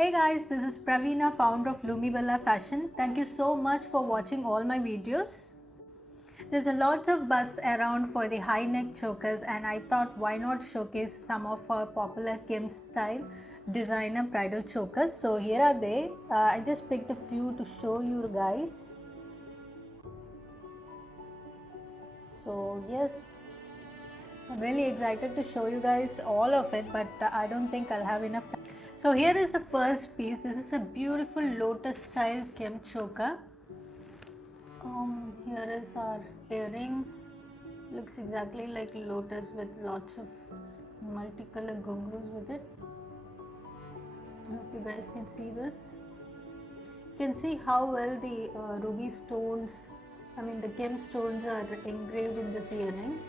Hey guys, this is Praveena, founder of Lumibella Fashion. Thank you so much for watching all my videos. There's a lot of buzz around for the high neck chokers, and I thought why not showcase some of our popular Kim style designer bridal chokers. So here are they. I just picked a few to show you guys. So yes, I'm really excited to show you guys all of it, but I don't think I'll have enough time. So here is the first piece. This is a beautiful lotus style Kim choker. Here is our earrings. Looks exactly like lotus with lots of multicolor gungrus with it. I hope you guys can see this. You can see how well the ruby stones, the gem stones are engraved in this earrings.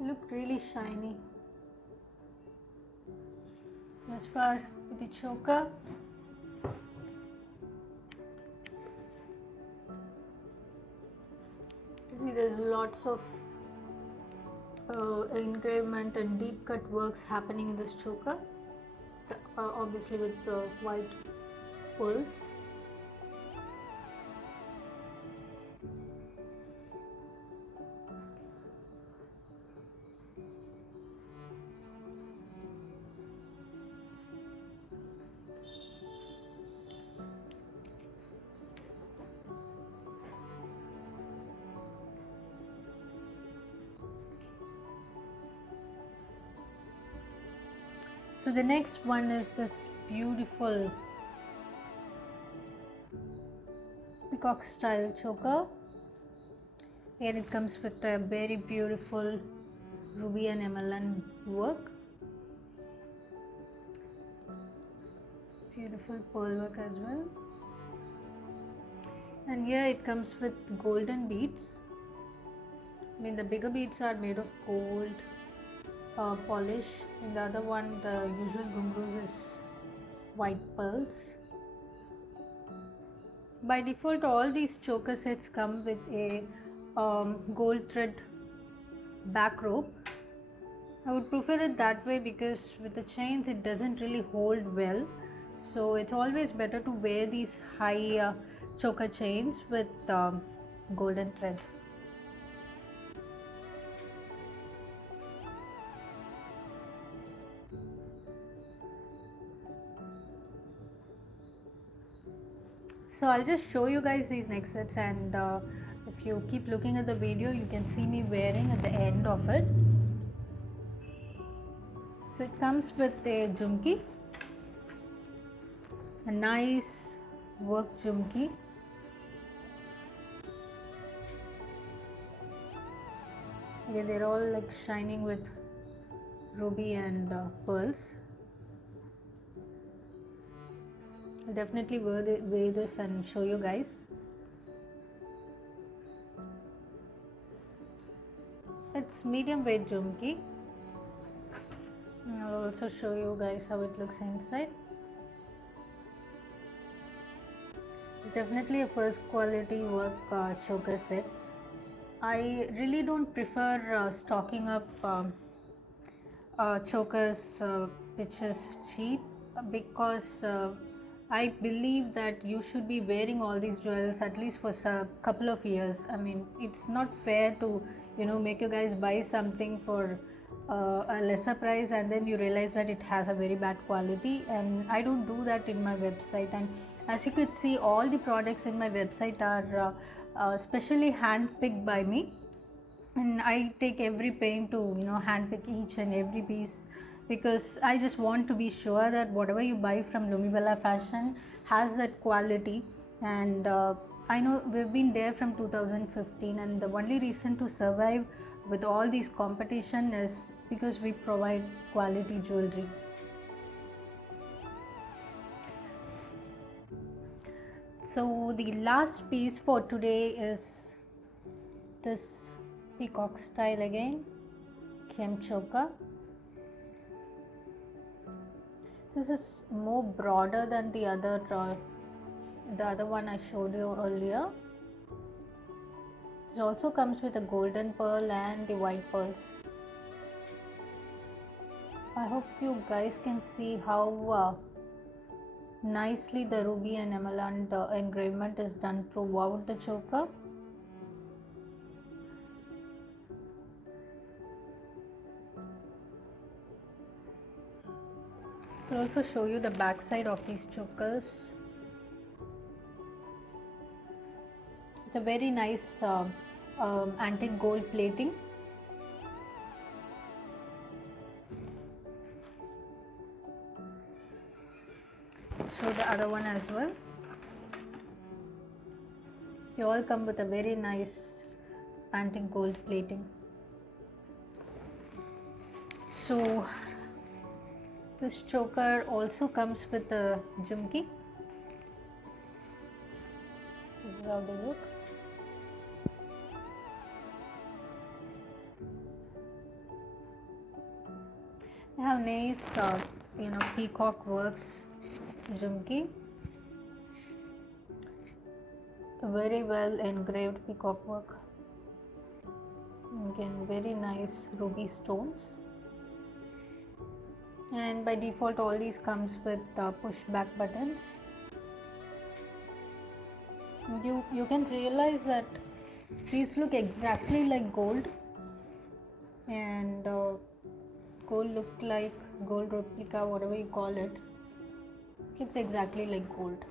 They look really shiny. As far with the choker, you see there's lots of engravement and deep cut works happening in this choker, obviously with the white pearls. So the next one is this beautiful peacock style choker. Here it comes with a very beautiful ruby and emerald work. Beautiful pearl work as well. And here it comes with golden beads. The bigger beads are made of gold polish, and the other one, the usual gungrus, is white pearls. By default, all these choker sets come with a gold thread back rope. I would prefer it that way because with the chains it doesn't really hold well. So it's always better to wear these high choker chains with golden thread. So I'll just show you guys these neck sets, and if you keep looking at the video you can see me wearing at the end of it. So it comes with a jhumki, a nice work jhumki. Okay, they're all like shining with ruby and pearls. I'll definitely wear this and show you guys. It's medium weight jhumki. I'll also show you guys how it looks inside. It's definitely a first quality work choker set. I really don't prefer stocking up chokers which is cheap, because I believe that you should be wearing all these jewels at least for a couple of years. It's not fair to make you guys buy something for a lesser price and then you realize that it has a very bad quality, and I don't do that in my website. And as you could see, all the products in my website are specially hand picked by me, and I take every pain to handpick each and every piece, because I just want to be sure that whatever you buy from Lumibella Fashion has that quality. And I know we've been there from 2015, and the only reason to survive with all these competition is because we provide quality jewelry. So the last piece for today is this peacock style again, Kim choker. This is more broader than the other one I showed you earlier. This also comes with a golden pearl and the white pearls. I hope you guys can see how nicely the ruby and emerald engravement is done throughout the choker. I'll also show you the back side of these chokers. It's a very nice antique gold plating. Show the other one as well. They all come with a very nice antique gold plating. So this choker also comes with a jhumki. This is how they look. They have nice peacock works jhumki. Very well engraved peacock work. Again, very nice ruby stones. And by default all these comes with push back buttons. You can realize that these look exactly like gold, and gold look like gold replica, whatever you call it, looks exactly like gold.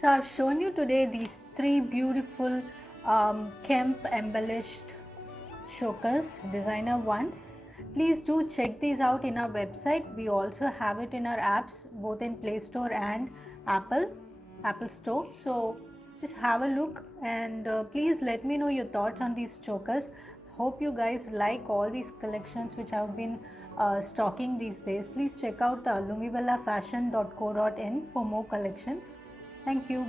So I've shown you today these three beautiful Kemp embellished chokers, designer ones. Please do check these out in our website. We also have it in our apps, both in Play Store and Apple Store. So just have a look, and please let me know your thoughts on these chokers. Hope you guys like all these collections which have been stocking these days. Please check out lumivellafashion.co.in for more collections. Thank you.